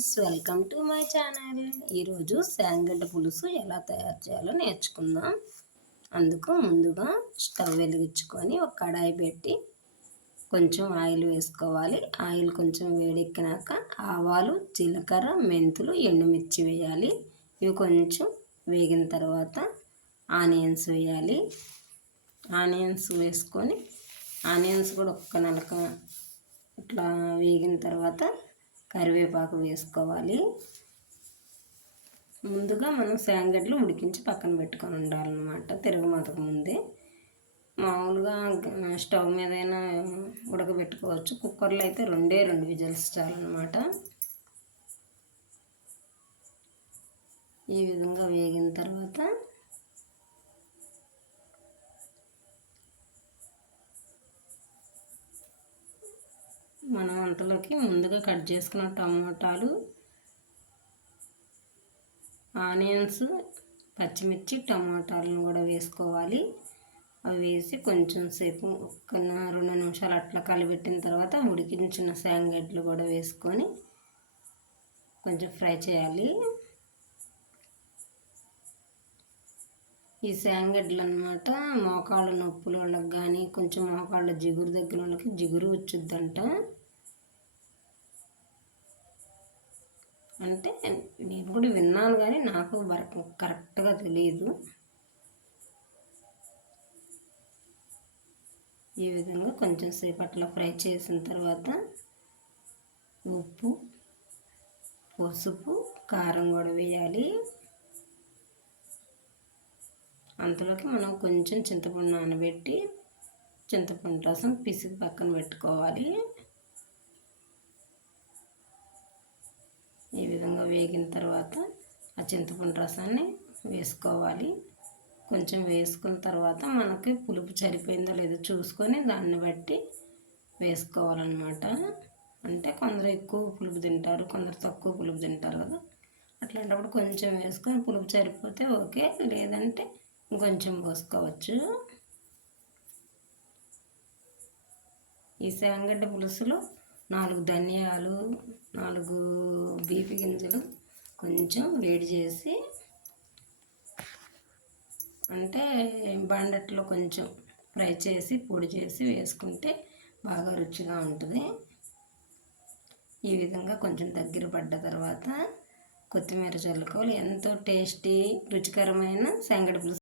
Friends, welcome to my channel. ఈరోజు శాంగడ్డ పులుసు ఎలా తయారు చేయాలో నేర్చుకుందాం. అందుకు ముందుగా స్టవ్ వెలిగించుకొని ఒక కడాయి పెట్టి కొంచెం ఆయిల్ వేసుకోవాలి. ఆయిల్ కొంచెం వేడెక్కినాక ఆవాలు, జీలకర్ర, మెంతులు, ఎండుమిర్చి వేయాలి. ఇవి కొంచెం వేగిన తర్వాత ఆనియన్స్ వేయాలి. ఆనియన్స్ వేసుకొని ఆనియన్స్ కూడా ఒక్క నలక ఇట్లా వేగిన తర్వాత కరివేపాకు వేసుకోవాలి. ముందుగా మనం శాంగడ్డలు ఉడికించి పక్కన పెట్టుకొని ఉండాలన్నమాట. తిరగమాతకు ముందే మామూలుగా స్టవ్ మీదైనా ఉడకబెట్టుకోవచ్చు. కుక్కర్లో అయితే రెండు విజిల్స్ చాలన్నమాట. ఈ విధంగా వేగిన తర్వాత మనం అంతలోకి ముందుగా కట్ చేసుకున్న టమాటాలు, ఆనియన్స్, పచ్చిమిర్చి, టమాటాలను కూడా వేసుకోవాలి. అవి వేసి కొంచెం సేపు ఒక 2 నిమిషాలు అట్లా కలిపెట్టిన తర్వాత ఉడికించిన శాంగడ్డలు కూడా వేసుకొని కొంచెం ఫ్రై చేయాలి. ఈ శాంగడ్డలు అన్నమాట మోకాళ్ళ నొప్పుల వాళ్ళకి కానీ కొంచెం మోకాళ్ళ జిగురు దగ్గర వాళ్ళకి జిగురు వచ్చుద్దంట. అంటే నేను కూడా విన్నాను కానీ నాకు కరెక్ట్గా తెలియదు. ఈ విధంగా కొంచెం సేపు అట్లా ఫ్రై చేసిన తర్వాత ఉప్పు, పసుపు, కారం కూడా వేయాలి. అంతలోకి మనం కొంచెం చింతపండు నానబెట్టి చింతపండు రసం పిసికి పక్కన పెట్టుకోవాలి. ఈ విధంగా వేగిన తర్వాత ఆ చింతపండు రసాన్ని వేసుకోవాలి. కొంచెం వేసుకున్న తర్వాత మనకి పులుపు సరిపోయిందో లేదో చూసుకొని దాన్ని బట్టి వేసుకోవాలన్నమాట. అంటే కొందరు ఎక్కువ పులుపు తింటారు, కొందరు తక్కువ పులుపు తింటారు కదా. అట్లాంటప్పుడు కొంచెం వేసుకొని పులుపు సరిపోతే ఓకే, లేదంటే ఇంకొంచెం పోసుకోవచ్చు. ఈ శాంగడ్డ పులుసులో 4 ధనియాలు, 4 బీపి గింజలు కొంచెం వేడి చేసి అంటే బాండట్లో కొంచెం ఫ్రై చేసి పొడి చేసి వేసుకుంటే బాగా రుచిగా ఉంటుంది. ఈ విధంగా కొంచెం దగ్గర పడ్డ తర్వాత కొత్తిమీర చల్లుకోవాలి. ఎంతో టేస్టీ రుచికరమైన శాంగడ్డ పులుసు